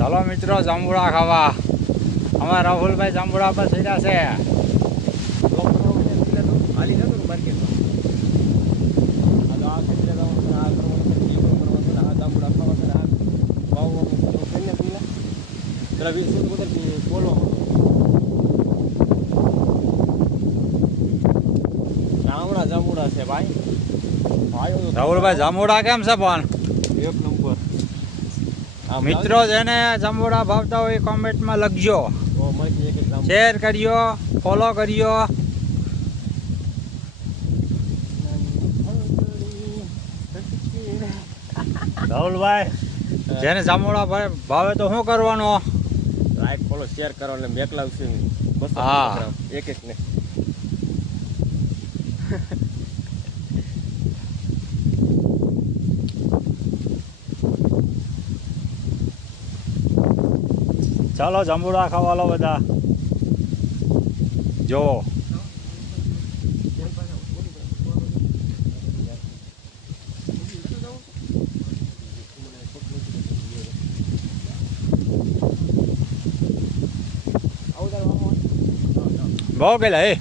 ચાલો મિત્રો જાંબુડા ખાવા. અમારા રાહુલભાઈ જાંબુડા પર થઈ રહ્યા છે. જાંબુડા છે ભાઈ. રાહુલભાઈ જાંબુડા કેમ છે પણ? એક નંબર. મિત્રો જેને જાંબુડા ભાવતા હોય કોમેન્ટમાં લખજો, શેર કર્યો, ફોલો કર્યો. રાહુલભાઈ જેને જાંબુડા ભાવે તો શું કરવાનું? લાઈક ફોલો શેર કરો એટલે મેકલાવશે. હા. એક ને ચાલો જાંબુડા ખાવા લો બધા. જો બહુ ગયેલા એ